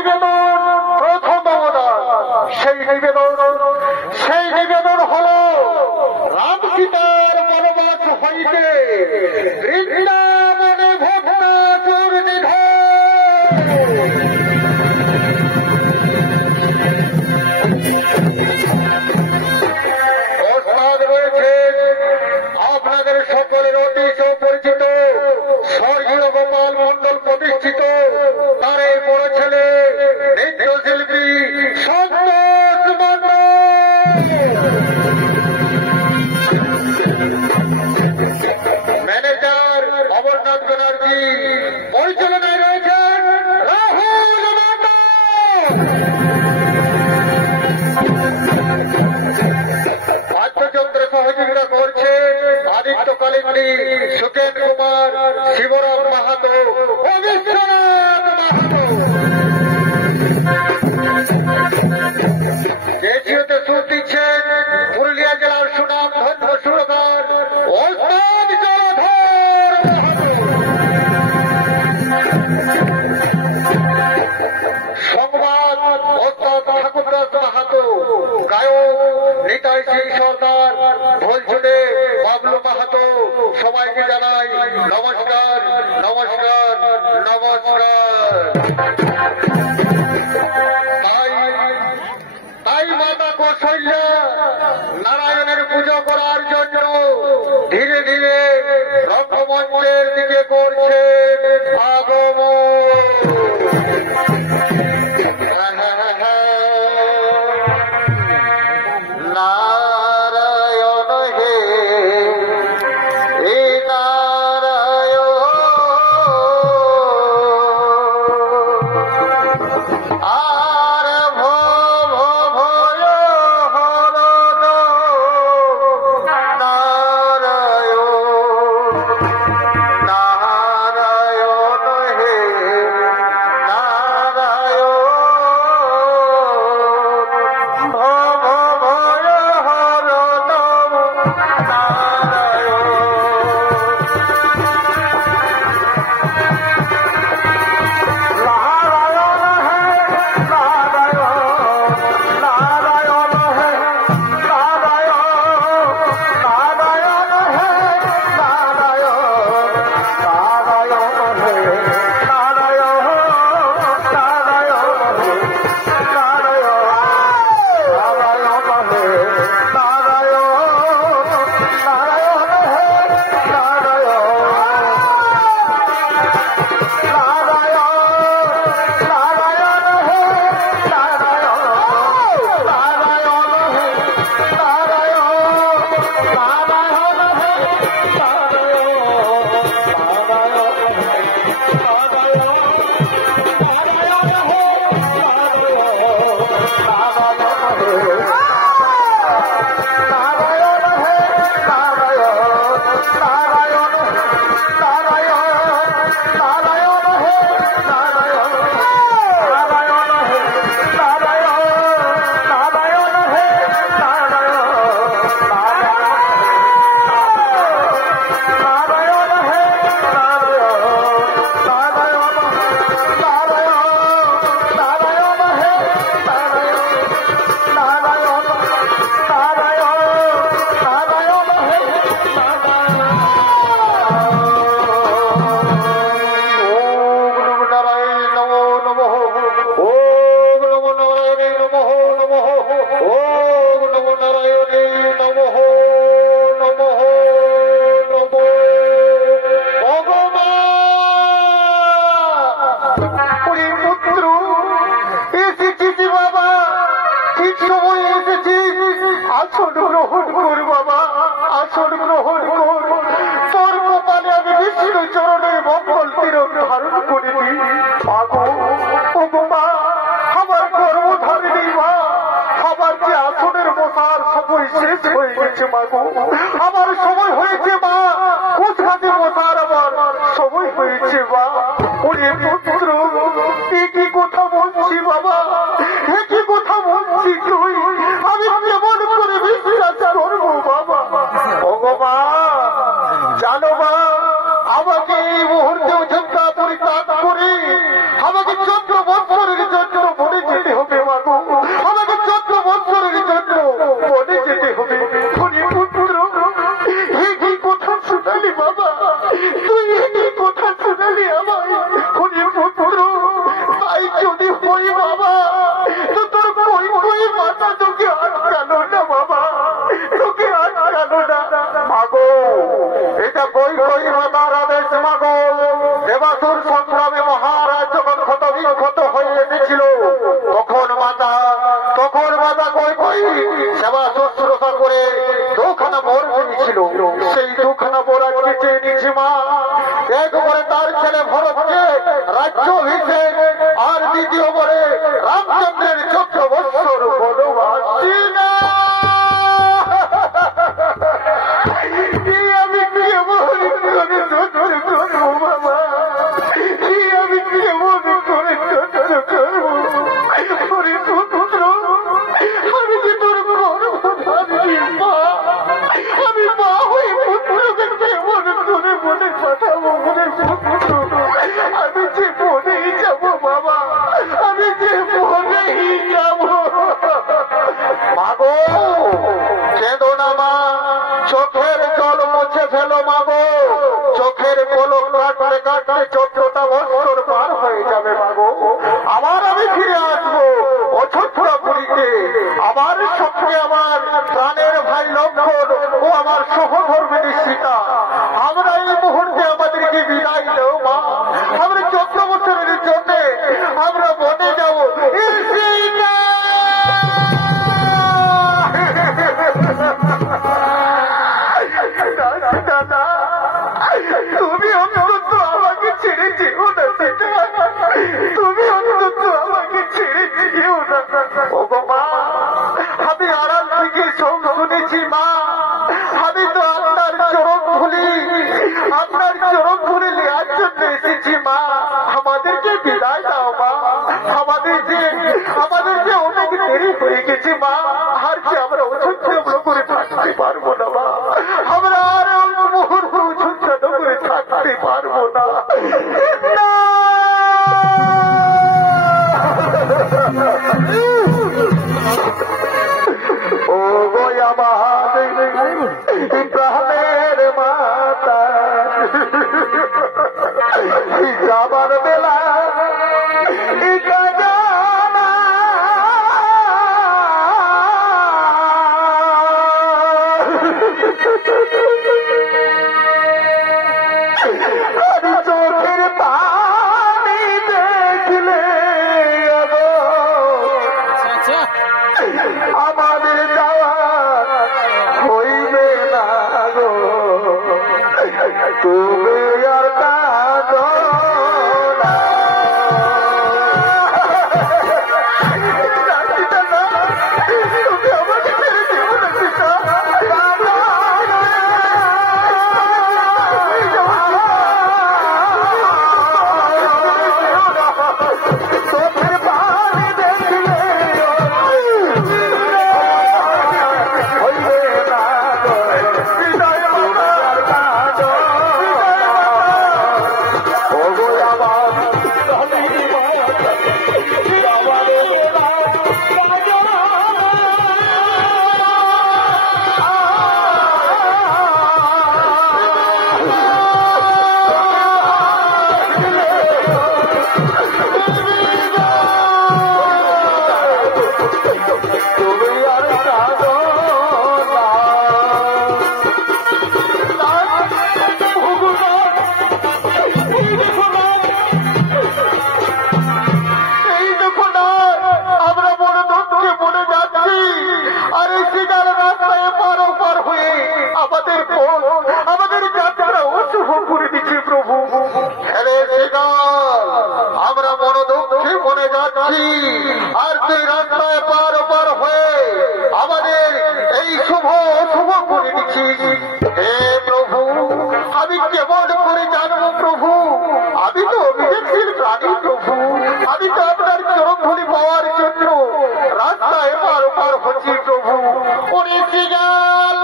নিবেদন প্রথম অবদান। সেই নিবেদন হলো রাম সীতার বনবাস হইতে বৃন্দাবনে ভক্তাসুর নিধন। আপনাদের সকলের অতি সুপরিচিত স্বর্গীয় গোপাল মন্ডল প্রতিষ্ঠিত তার এই বড় ছেলে নৃত্যশিল্পী সন্তোষ মন্ডল। ম্যানেজার অমরনাথ ব্যানার্জি, পরিচালনায় রয়েছেন রাহুল মন্ডল। বাদ্যযন্ত্রে সহযোগিতা করছেন আদিত্য কালিন্দী, সুকেন কুমার, শিবরাম মাহাতো ও বিশ্বনাথ মাহাতো। দেশীয়তে সুর দিচ্ছেন পুরুলিয়া জেলার সুনাম ধন্য সুরকার ওস্তাদ জলধর সংবাদ ওস্তাদ ঠাকুরদাস মাহাতো, গায়ক নিতাই সিং সর্দার, ঢোলছুটে বাবলু মাহাতো। সবাইকে জানাই নমস্কার, নমস্কার, নমস্কার। তাই মাতা কৌশল্যা নারায়ণের পুজো করার জন্য ধীরে ধীরে রঙ্গমঞ্চের দিকে করছেন আগমন। নারায়ণ হে হে নারায়ণ, আর ভব ভয় হরণ নারায়ণ, নারায়ণ হে নারায়ণ, ভব ভয় হরণ নারায়ণ। আসন গ্রহণ কর বাবা, আসন গ্রহণ কর। তোর কপালে আমি বিষ্ণু চরণের মঙ্গল তিলক ধারণ করে দিই। মাগো ও মা, আমার গর্ভধারিণী মা, আমার যে আসনের বসার সময় শেষ হয়ে গেছে মাগো, আমার সময় হয়েছে মা, কোথাতে বসার আমার সময় হয়েছে মা। ওরে পুত্র, একই কথা বলছি বাবা, একই কথা বলছি। তুই আমি কেমন করে বিশ্বাস করবো বাবা? ও মা, জানো মা, আমাকে এই মুহূর্তে অযোধ্যা পরিত্যাগ করে আমাকে 14 বছরের জন্য কই বাবা, তো তোর কই কই মাথা তোকে আটকালো না বাবা, তোকে আটকালো না মাগো। এটা কই কই মাতার আদেশ মাগো। দেবাসুর সংগ্রামে মহারাজ যখন ক্ষত বিক্ষত হয়ে এসেছিল তখন মাতা কই কই সেবা শুশ্রূষা করে দুখানা বোর কিনেছিল। সেই দুখানা বোর আজকে চেয়ে নিয়েছি মা। এক বরে তার ছেলে ভরতকে রাজ্যাভিষেক, আর দ্বিতীয় বরে রামচন্দ্রের 14 বৎসর বনবাসী। আমি কেমন করে সহ্য করবো বাবা, আমি কেমন করে সহ্য করবো। আমি যে তোর গর্ভধারিণী মা, আমি মা হয়ে পুত্রকে কেমন করে মনে পাঠাবো বলে আমি যে মনেই যাবো বাবা, আমি যে মনেই যাবো। মাগো কেঁদো না মা, চোখের জল মুছে ফেলো মাগো। চোখের পলক কাটতে কাটতে 14টা বছর পার হয়ে যাবে মাগো। আবার আমি ফিরে আসবো অযোধ্যাপুরীতে। আমার সঙ্গে আমার প্রাণের ভাই লক্ষ্মণ ও আমার সহধর্মিণী সীতা। আমরা এই মুহূর্তে আমাদেরকে বিদায় দেও মা। আমরা 14 বছরের জন্য আমরা বনে যাবো। তুমি অন্তত আমাকে ছেড়ে যেও না সীতা, তুমি অন্তত আমাকে ছেড়ে যেও না। ও গো মা, আমি আড়াল থেকে সব শুনেছি মা। আমি তো আপনার চরণ ধুলি নেওয়ার জন্য এসেছি মা। আমাদেরকে বিদায় দাও মা। আমাদের যে অনেক দেরি হয়ে গেছে মা। আর কি আমরা অযোধ্যা করে থাকতে পারবো না মা। আমরা আর মুহূর্ত অযোধ্যা করে থাকতে পারবো না। ও গো আমার প্রাণের মাতা, যাবার বেলা আমি চোখের পানি দেখলে আমাদের যাওয়া হইবে না গো। তুমি আর কাঁদো না। তুমি আমাকে ছেড়ে দিও না সীতা। চোখের পানি দেখলে হইবে না গো। ও গো আমার তুমি আর কাঁদো না। এই দেখো না, আমরা বড় দুঃখে পড়ে যাচ্ছি। আর এই সিগার রাস্তায় পার হয়ে আমাদের যাত্রা অশুভ করে দিচ্ছে প্রভু। আরে সিগার, আমরা বড় দুঃখে পড়ে যাচ্ছি। আর তুই রাস্তায় পার হয়ে আমাদের এই অশুভ করে দিচ্ছিস। হে প্রভু, আমি কেমন করে জানবো প্রভু? আমি তো অভিযোগশীল প্রাণী প্রভু। আমি তো আপনার চরণধুলি পাওয়ার জন্য রাস্তায় পার হচ্ছি প্রভু। ওরে সিগাল,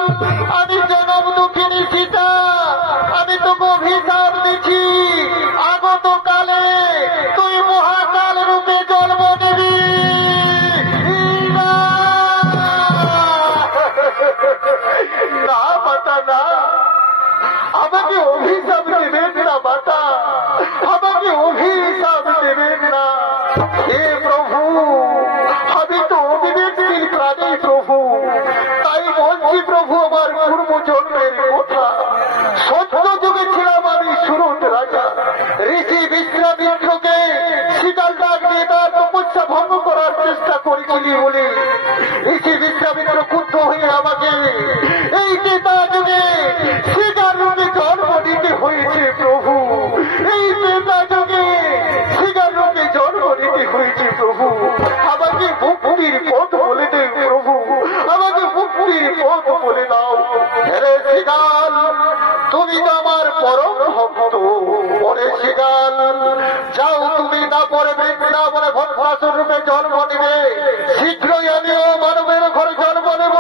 আমি জনম দুঃখিনী সীতা, আমি তো অভিশাপ দিচ্ছি। আগত কালে তুই মহাকাল রূপে জন্ম নিবি। না মাতা না, আমাকে অভিশাপ দেবেন না মাতা, আমাকে অভিশাপ দেবেন না। হে বলছি গান যাও তুমি না পরে বৃন্দাবনে ভদ্রাসুর রূপে জন্ম নিবে, শীঘ্রই আমিও মানবের ঘরে জন্ম নেব।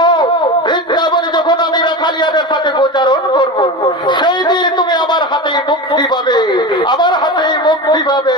বৃন্দাবনে যখন আমি রাখালিয়াদের সাথে গোচারণ করব, সেই দিন তুমি আমার হাতেই মুক্তি পাবে, আমার হাতেই মুক্তি পাবে।